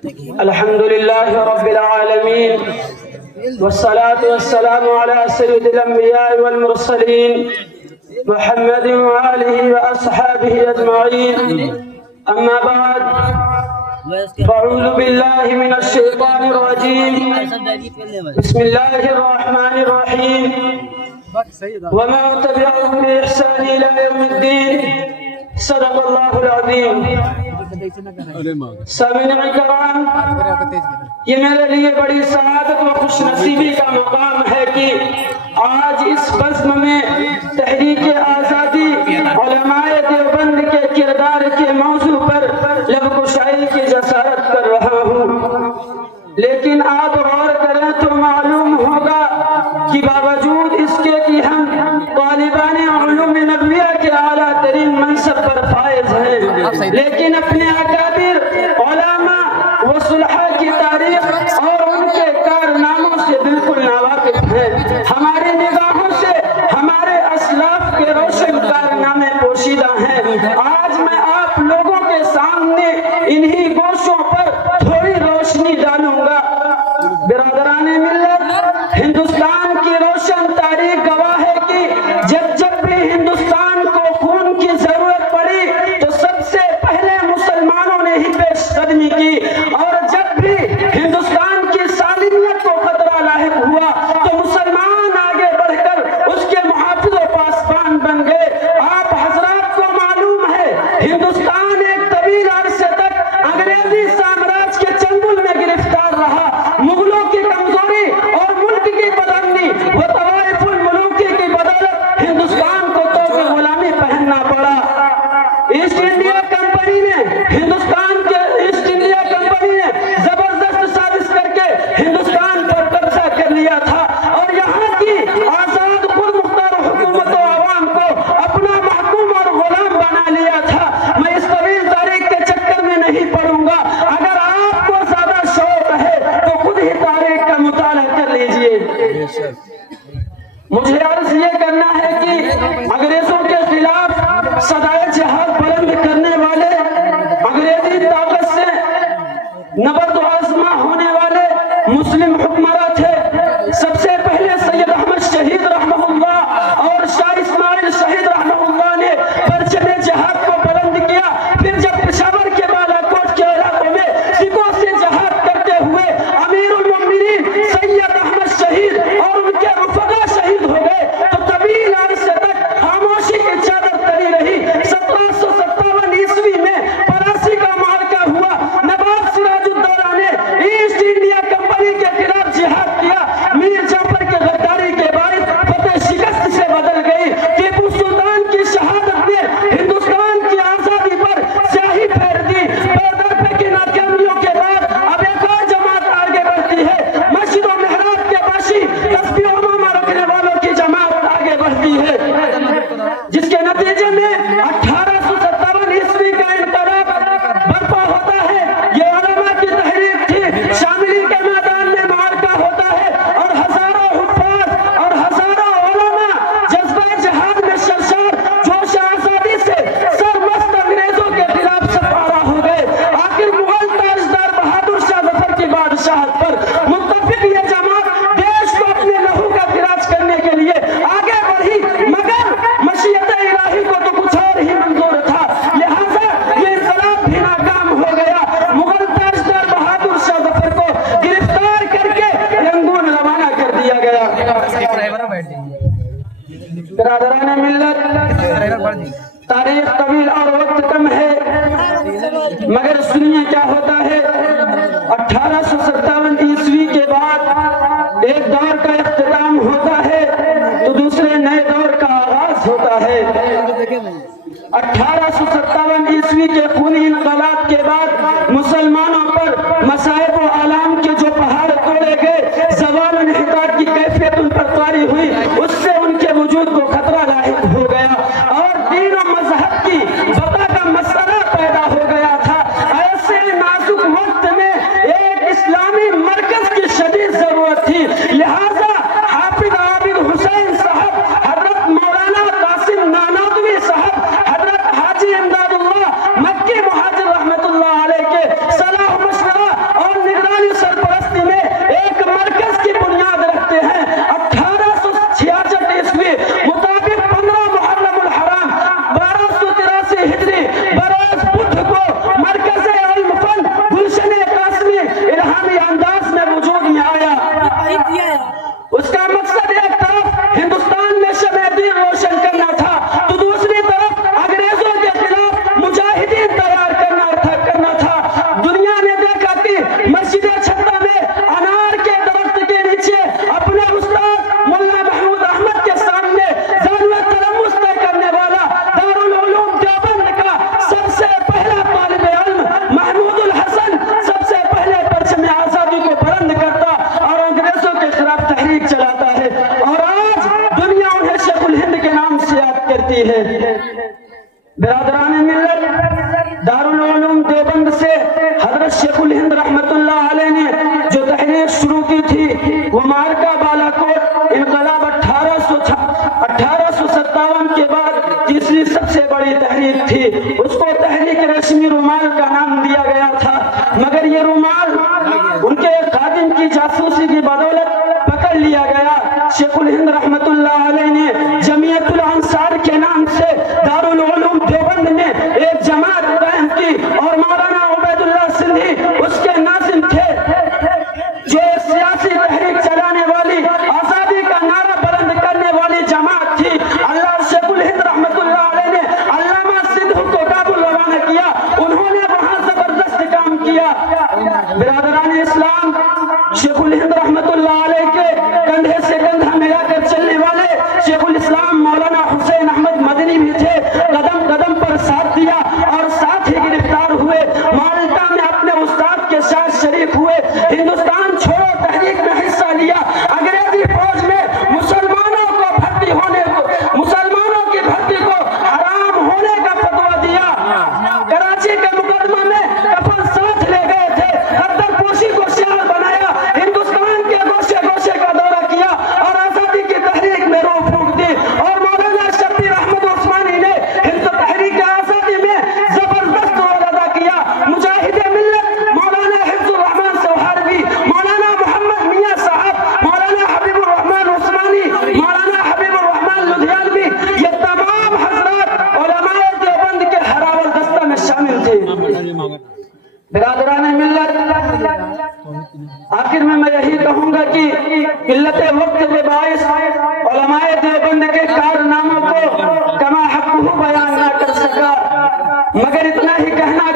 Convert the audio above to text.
الحمد لله رب العالمين والصلاة والسلام على سيد الأنبياء والمرسلين محمد وآله وأصحابه أجمعين. أما بعد، فأعوذ بالله من الشيطان الرجيم. بسم الله الرحمن الرحيم. وما تبعهم بإحسان إلى يوم الدين. صدق الله العظيم. سامعین کرام، یہ میرے لیے بڑی سعادت و خوش نصیبی کا مقام ہے کہ آج اس بزم میں تحریک آزادی علماء دیوبند کے کردار کے موضوع پر لب کشائی کی جسارت کر رہا ہوں. لیکن آپ غور کریں تو معلوم ہوگا کہ باوجود اس کے کہ ہم طالبان علوم نبویہ کے اعلیٰ ترین منصب پر فائز ہیں، لیکن اپنے اکابر علماء و صلحاء کی تاریخ اور ان کے کارناموں سے بالکل ناواقف ہیں. ہماری نگاہوں سے ہمارے اسلاف کے روشن کارنامے پوشیدہ ہیں. آج میں آپ لوگوں کے سامنے انہی گوشوں پر تھوڑی روشنی ڈالوں گا. برادران ملت، ہندوستان کی روشن تاریخ گواہ ہے کہ جب بھی ہندوستان کو خون کی ضرورت پڑی تو سب سے پہلے مسلمانوں نے ہی پیش قدمی کی، اور جب بھی ہندوستان کی سالمیت کو خطرہ لاحق ہوا تو مسلمان آگے بڑھ کر اس کے محافظ و پاسبان بن گئے. آپ حضرات کو معلوم ہے ہندوستان ایک طویل عرصے تک انگریزی سامراج کے چنگل میں گرفتار رہا. مغلوں کی کمزوری اور ملک کی بدامنی و طوائف الملوکی کی بدولت ہندوستان کو توق غلامی پہننا پڑا. ایسٹ انڈیا کمپنی نے زبردست سازش کر کے ہندوستان پر قبضہ کر لیا تھا اور یہاں کی آزاد خود مختار حکومت و عوام کو اپنا محکوم اور غلام بنا لیا تھا. میں اس طویل تاریخ کے چکر میں نہیں پڑوں گا. اگر آپ کو زیادہ شوق ہے تو خود ہی تاریخ کا مطالعہ کر لیجئے. مجھے عرض یہ کرنا ہے کہ انگریزوں کے خلاف صدائے جہاد بلند کرنے والے، انگریزی طاقت سے نبرد و آزما ہونے والے مسلم حکمراں تھے. سب سے پہلے سید احمد شہید رحمہ اللہ اور شاہ اسماعیل شہید رحمہ اللہ نے پرچم جہاد کو بلند کیا. پھر جب پشاور کے بالا کوٹ کے علاقوں میں سکھوں سے جہاد کرتے ہوئے امیر المؤمنین سید احمد شہید اور ان کے رفقا شہید ہو گئے تو طویل عرصے تک خاموشی کی چادر تلی رہی. 1757 عیسوی میں پراسی کا معرکہ ہوا. نواب سراج الدولہ نے ایسٹ انڈیا کمپنی کے خلاف جہاد کیا. میر جعفر کے غداری کے باعث فتح شکست سے بدل گئی. ٹیپو سلطان کی شہادت نے ہندوستان کی آزادی پر سیاہی پھیر دی. پیدر کی ناکامیوں کے بعد اب ایک اور جماعت آگے بڑھتی ہے. مسجد و محراب کے باشی تسبیح و امامہ رکھنے والوں کی جماعت آگے بڑھتی ہے، جس کے نتیجے میں 1857 عیسوی کا انقلاب برپا ہوتا ہے. یہ علماء کی تحریک تھی. شاملی کے میدان میں معرکہ ہوتا ہے اور ہزاروں حفاظ اور ہزاروں علماء جذبہ جہاد میں سرشار جوش آزادی سے سرمست انگریزوں کے خلاف سپارہ ہو گئے. آخر مغل تاجدار بہادر شاہ ظفر کی بادشاہت پر متفق یہ جماعت دیش کو اپنے لہو کا خراج کرنے کے لیے آگے بڑھی، مگر مشیت الہی کو تو کچھ اور ہی منظور تھا. لہذا یہ انقلاب بھی ناکام ہو گیا. مغل تاجدار بہادر شاہ ظفر کو گرفتار کر کے رنگون روانہ کر دیا گیا. برادران ملت، تاریخ طویل اور وقت کم ہے، مگر سنیے کیا ہوتا ہے. 1857 عیسوی کے بعد ایک دور کا اختتام ہوتا ہے تو دوسرے نئے دور کا آغاز ہوتا ہے. 1857 عیسوی کے خونی انقلاب کے بعد مسلمانوں پر مصائب و آلام کے جو پہاڑ توڑے گئے، زوال و انحطاط کی کیفیت ان پر طاری ہوئی. اس سے ان کے وجود کو خطرہ لاحق ہو گیا اور دین و مذہب کی بقا کا مسئلہ پیدا ہو گیا تھا. ایسے نازک وقت میں ایک اسلامی مرکز کی شدید ضرورت تھی. لہذا حافظ عابد حسین صاحب، حضرت مولانا قاسم نانوتوی صاحب، حضرت حاجی امداد اللہ مکی مہاجر رحمت اللہ دیوبند سے حضرت شیخ الہند رحمت اللہ علیہ نے جو تحریک شروع کی تھی وہ مارکا بالاکوٹ انقلاب 1857 کے بعد تیسری سب سے بڑی تحریک تھی. اس کو تحریک رسمی رومال کا نام دیا گیا تھا، مگر یہ رومال ان کے خادم کی جاسوسی کی بدولت پکڑ لیا گیا. شیخ الہند رحمت اللہ علیہ نے جمعیت الانصار کے نام سے دارالعلوم دیوبند میں ایک جماعت قائم کی اور مولانا عبید اللہ سندھی اس کے ناظم تھے، جو ایک سیاسی تحریک چلانے والی آزادی کا نعرہ بلند کرنے والی جماعت تھی. اللہ شیخ الہند رحمت اللہ علیہ نے علامہ سندھ کو کابل روانہ کیا، انہوں نے وہاں زبردست کام کیا. برادران اسلام، شیخ الہند رحمت اللہ علیہ کے کندھے سے کندھا ملا کر چلنے والے شیخ الاسلام مولانا حسین احمد مدنی بھی تھے. قدم قدم پر ساتھ دیا اور ساتھ ہی گرفتار ہوئے. مالٹا میں اپنے استاد کے ساتھ شریک ہوئے. ہندوستان چھوڑو تحریک میں حصہ لیا. انگریزی فوج میں مسلمانوں کی بھرتی کو حرام ہونے کا فتویٰ دیا. کراچی کے مقدمہ میں کفن ساتھ لے گئے تھے. غدر پوشی کو شعار بنایا. ہندوستان کے گوشے گوشے کا دورہ کیا اور آزادی کی تحریک میں روح پھونک دی. اور مولانا شبیر احمد عثمانی نے ہند تحریک آزادی میں زبردست رول ادا کیا. مجاہد ملت مولانا حفظ الرحمان سوہاروی، مولانا محمد میاں صاحب، مولانا حبیب الرحمان عثمانی، مولانا حبیب الرحمان لدھیانوی، یہ تمام حضرات علماء دیوبند کے ہراول دستہ میں شامل تھے. برادران ملت، آخر میں یہی کہوں گا کہ قلت وقت کے باعث علماء دیوبند کے کارناموں کو کما حق بیان نہ کر سکا، مگر اتنا ہی کہنا